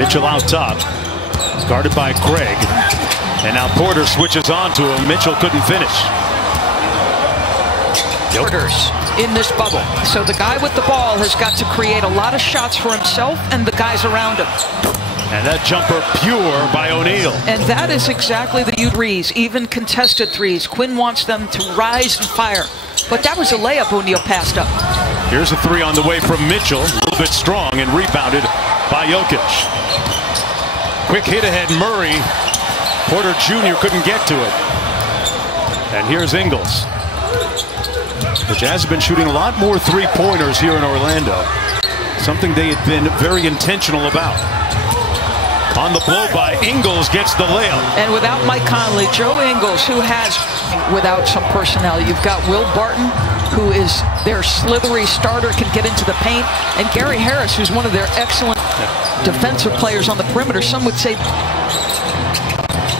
Mitchell out top, guarded by Craig. And now Porter switches on to him. Mitchell couldn't finish. Porters in this bubble. So the guy with the ball has got to create a lot of shots for himself and the guys around him. And that jumper pure by O'Neal. And that is exactly the threes, even contested threes. Quinn wants them to rise and fire. But that was a layup O'Neal passed up. Here's a three on the way from Mitchell. A little bit strong and rebounded by Jokic. Quick hit ahead, Murray. Porter Jr. couldn't get to it. And here's Ingles. The Jazz have been shooting a lot more three-pointers here in Orlando. Something they had been very intentional about. On the blow by Ingles, gets the layup. And without Mike Conley, Joe Ingles, who has, without some personnel, you've got Will Barton, who is their slithery starter, can get into the paint, and Gary Harris, who's one of their excellent defensive players on the perimeter. Some would say.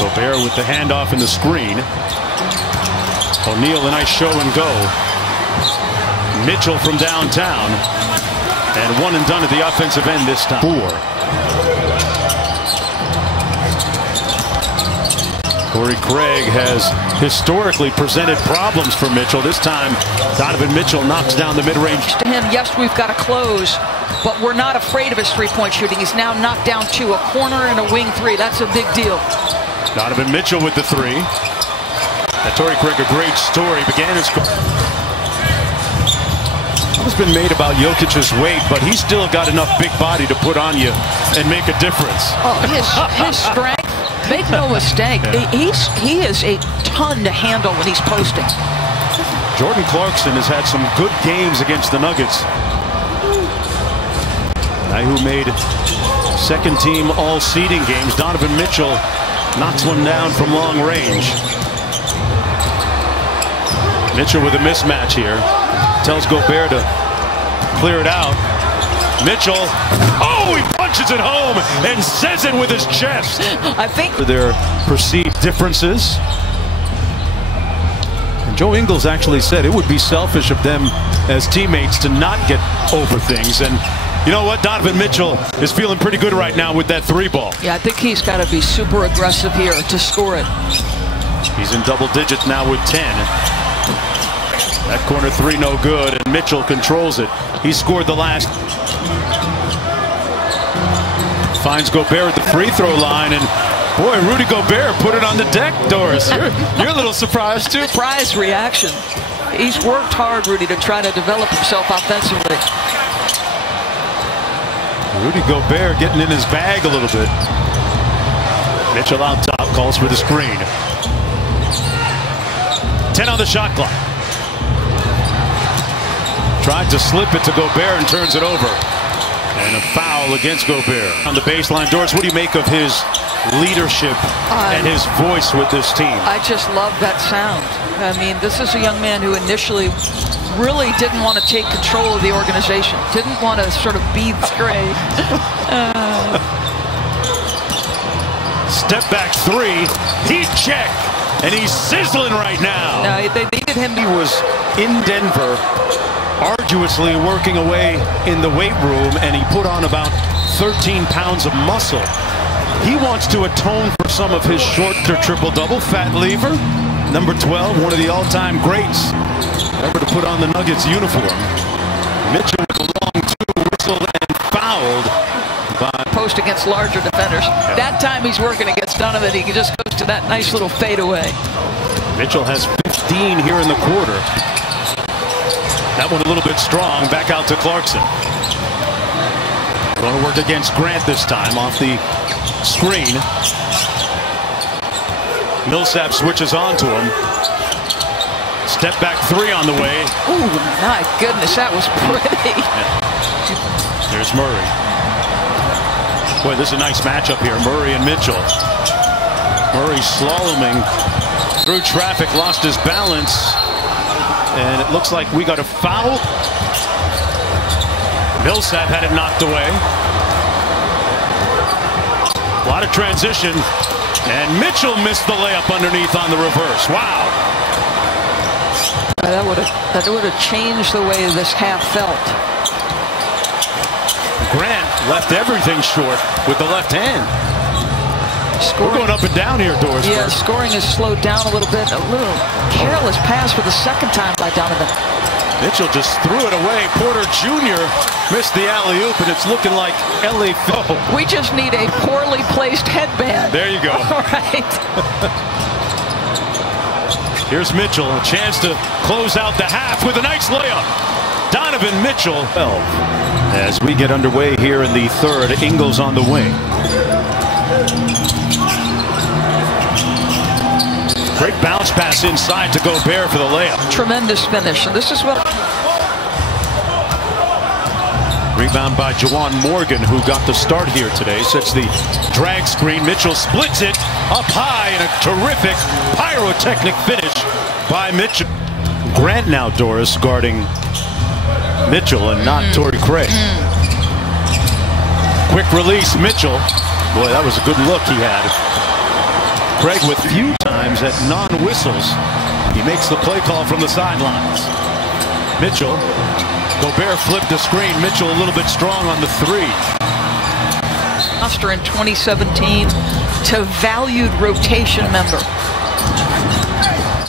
Gobert with the handoff in the screen. O'Neal, a nice show and go. Mitchell from downtown. And one and done at the offensive end this time. 4. Torrey Craig has historically presented problems for Mitchell. This time, Donovan Mitchell knocks down the mid-range. To him, yes, we've got to close, but we're not afraid of his three-point shooting. He's now knocked down 2, a corner and a wing 3. That's a big deal. Donovan Mitchell with the 3. Torrey Craig, a great story. Began his career. It's been made about Jokic's weight, but he's still got enough big body to put on you and make a difference. Oh, his strength. Make no mistake, he is a ton to handle when he's posting. Jordan Clarkson has had some good games against the Nuggets. Guy who made second team all seeding games. Donovan Mitchell knocks one down from long range. Mitchell with a mismatch here. Tells Gobert to clear it out. Mitchell, oh, he punches it home and says it with his chest. I think for their perceived differences. And Joe Ingles actually said it would be selfish of them as teammates to not get over things. And you know what? Donovan Mitchell is feeling pretty good right now with that 3-ball. Yeah, I think he's got to be super aggressive here to score it. He's in double digits now with 10. That corner 3 no good, and Mitchell controls it. He scored the last. Finds Gobert at the free throw line, and boy, Rudy Gobert put it on the deck, Doris. You're a little surprised too. Surprise reaction. He's worked hard, Rudy, to try to develop himself offensively. Rudy Gobert getting in his bag a little bit. Mitchell out top, calls for the screen. 10 on the shot clock. Tried to slip it to Gobert and turns it over. And a foul against Gobert. On the baseline, Doris, what do you make of his leadership and his voice with this team? I just love that sound. I mean, this is a young man who initially really didn't want to take control of the organization. Didn't want to sort of be great. Step back 3. Heat check. And he's sizzling right now. No, they needed him. He was in Denver, arduously working away in the weight room, and he put on about 13 pounds of muscle. He wants to atone for some of his shorter triple-double. Fat Lever, number 12, one of the all-time greats, ever to put on the Nuggets uniform. Mitchell with a long 2 whistled and fouled by post against larger defenders. Yeah. That time he's working against Donovan. He just goes to that nice little fadeaway. Mitchell has 15 here in the quarter. That one a little bit strong. Back out to Clarkson. Going to work against Grant this time off the screen. Millsap switches on to him. Step back 3 on the way. Ooh, my goodness, that was pretty. There's Murray. Boy, this is a nice matchup here. Murray and Mitchell. Murray slaloming through traffic, lost his balance. And it looks like we got a foul. Millsap had it knocked away. A lot of transition. And Mitchell missed the layup underneath on the reverse. Wow. That would have changed the way this half felt. Grant left everything short with the left hand. We're going up and down here, Doris. Yeah, scoring has slowed down a little bit. A little careless pass for the second time by Donovan. Mitchell just threw it away. Porter Jr. missed the alley-oop, and it's looking like LA. We just need a poorly placed headband. There you go. All right. Here's Mitchell, a chance to close out the half with a nice layup. Donovan Mitchell. As we get underway here in the third, Ingles on the wing. Great bounce pass inside to Gobert for the layup. Tremendous finish. And this is what... Rebound by Juwan Morgan, who got the start here today. Sets the drag screen. Mitchell splits it up high, and a terrific pyrotechnic finish by Mitchell. Grant now, Doris, guarding Mitchell and not Torrey Craig. Quick release, Mitchell. Boy, that was a good look he had. Craig with few times at non-whistles. He makes the play call from the sidelines. Mitchell. Gobert flipped the screen. Mitchell a little bit strong on the three. Roster in 2017 to valued rotation member.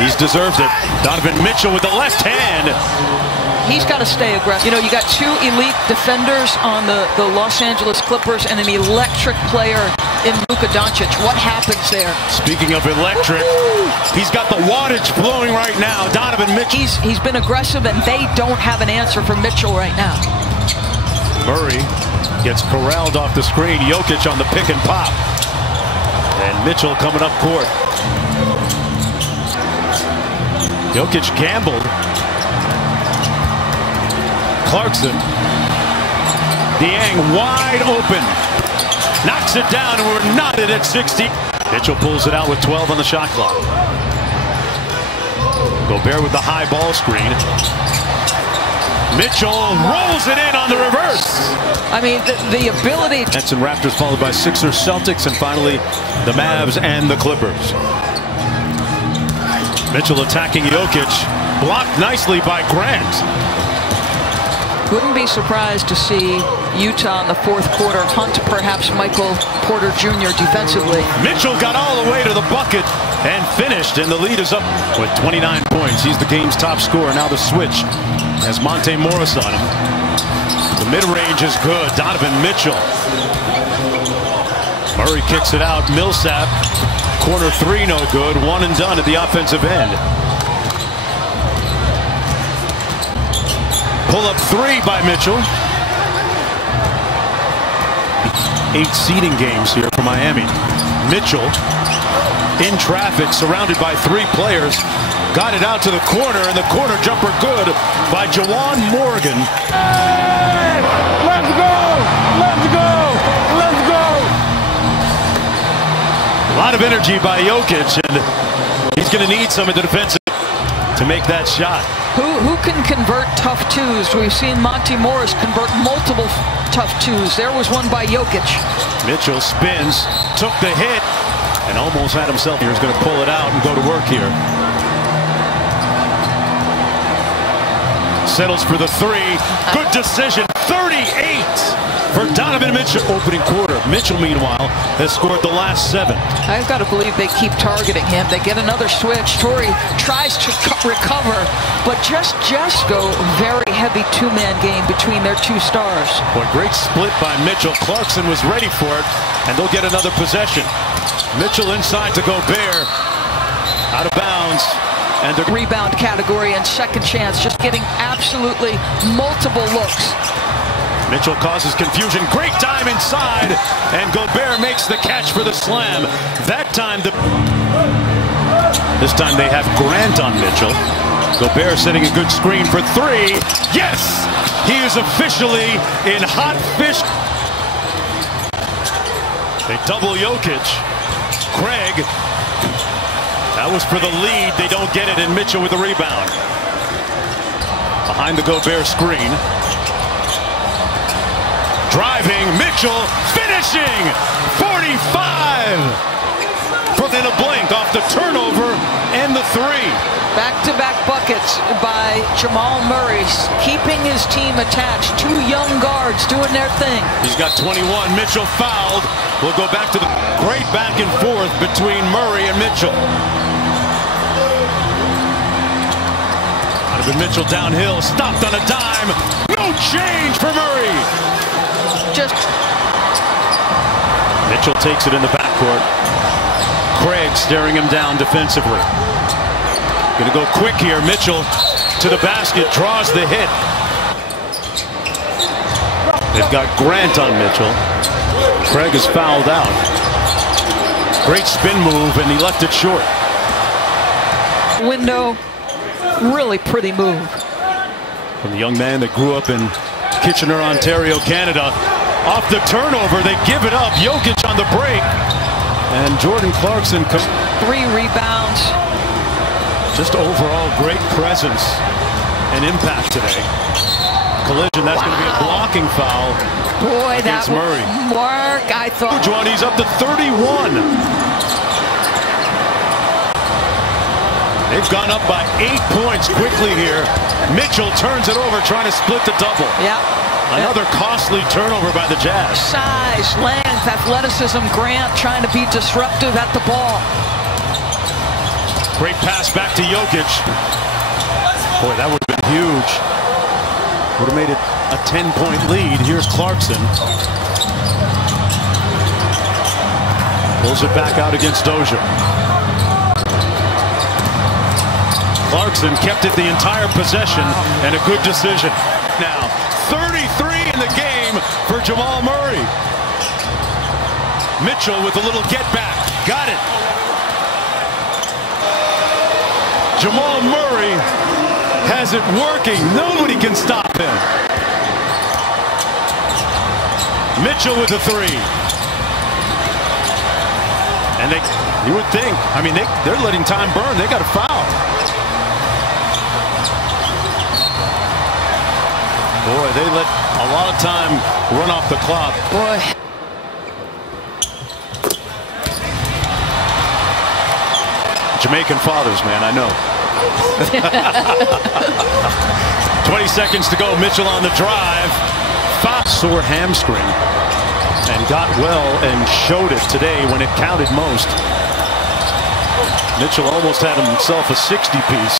He's deserved it. Donovan Mitchell with the left hand. He's got to stay aggressive. You know, you got two elite defenders on the Los Angeles Clippers and an electric player in Luka Doncic. What happens there? Speaking of electric, he's got the wattage flowing right now. Donovan Mitchell. He's been aggressive, and they don't have an answer for Mitchell right now. Murray gets corralled off the screen. Jokic on the pick and pop. And Mitchell coming up court. Jokic gambled. Clarkson. Dieng wide open. Knocks it down, and we're knotted at 60. Mitchell pulls it out with 12 on the shot clock. Gobert with the high ball screen. Mitchell rolls it in on the reverse. I mean, the ability. Nets and Raptors followed by Sixers, Celtics, and finally the Mavs and the Clippers. Mitchell attacking Jokic. Blocked nicely by Grant. Wouldn't be surprised to see Utah in the fourth quarter hunt perhaps Michael Porter Jr. defensively. Mitchell got all the way to the bucket and finished, and the lead is up with 29 points. He's the game's top scorer. Now the switch has Monte Morris on him. The mid-range is good. Donovan Mitchell. Murray kicks it out. Millsap. Corner three, no good. One and done at the offensive end. Pull-up three by Mitchell. 8 seeding games here for Miami. Mitchell in traffic, surrounded by 3 players. Got it out to the corner, and the corner jumper good by Juwan Morgan. Hey, let's go! Let's go! Let's go! A lot of energy by Jokic, and he's going to need some of the defensive to make that shot. Who can convert tough twos? We've seen Monte Morris convert multiple tough twos. There was one by Jokic. Mitchell spins, took the hit, and almost had himself. He's going to pull it out and go to work here. Settles for the three. Good decision. 38 for Donovan Mitchell. Opening quarter. Mitchell, meanwhile, has scored the last 7. I've got to believe they keep targeting him. They get another switch. Torrey tries to recover, but just go very heavy two-man game between their 2 stars. Boy, great split by Mitchell. Clarkson was ready for it, and they'll get another possession. Mitchell inside to Gobert. Out of bounds. And the rebound category and second chance, just getting absolutely multiple looks. Mitchell causes confusion. Great time inside, and Gobert makes the catch for the slam. This time they have Grant on Mitchell. Gobert setting a good screen for 3. Yes! He is officially in hot fish. They double Jokic. Craig. That was for the lead. They don't get it, and Mitchell with the rebound. Behind the Gobert screen. Driving, Mitchell finishing. 45 for in a blink off the turnover and the three. Back-to-back buckets by Jamal Murray, keeping his team attached. Two young guards doing their thing. He's got 21. Mitchell fouled. We'll go back to the great back and forth between Murray and Mitchell. Donovan Mitchell downhill, stopped on a dime. No change for Murray. Mitchell takes it in the backcourt. Craig staring him down defensively. Gonna go quick here. Mitchell to the basket, draws the hit. They've got Grant on Mitchell. Craig is fouled out. Great spin move, and he left it short. Window, really pretty move. From the young man that grew up in Kitchener, Ontario, Canada. Off the turnover, they give it up. Jokic on the break. And Jordan Clarkson. 3 rebounds. Just overall great presence and impact today. Collision, that's going to be a blocking foul. Boy, that Murray. Mark, I thought. He's up to 31. They've gone up by 8 points quickly here. Mitchell turns it over, trying to split the double. Yeah. Another costly turnover by the Jazz. Size, length, athleticism. Grant trying to be disruptive at the ball. Great pass back to Jokic. Boy, that would have been huge. Would have made it a 10-point lead. Here's Clarkson. Pulls it back out against Dozier. Clarkson kept it the entire possession, and a good decision. Now, 33 in the game for Jamal Murray. Mitchell with a little get back. Got it. Jamal Murray has it working. Nobody can stop him. Mitchell with a three. And you would think, I mean, they're letting time burn. They got a foul. Boy, they let a lot of time run off the clock. Boy. Jamaican fathers, man, I know. 20 seconds to go. Mitchell on the drive. Sore hamstring. And got well and showed it today when it counted most. Mitchell almost had himself a 60-piece.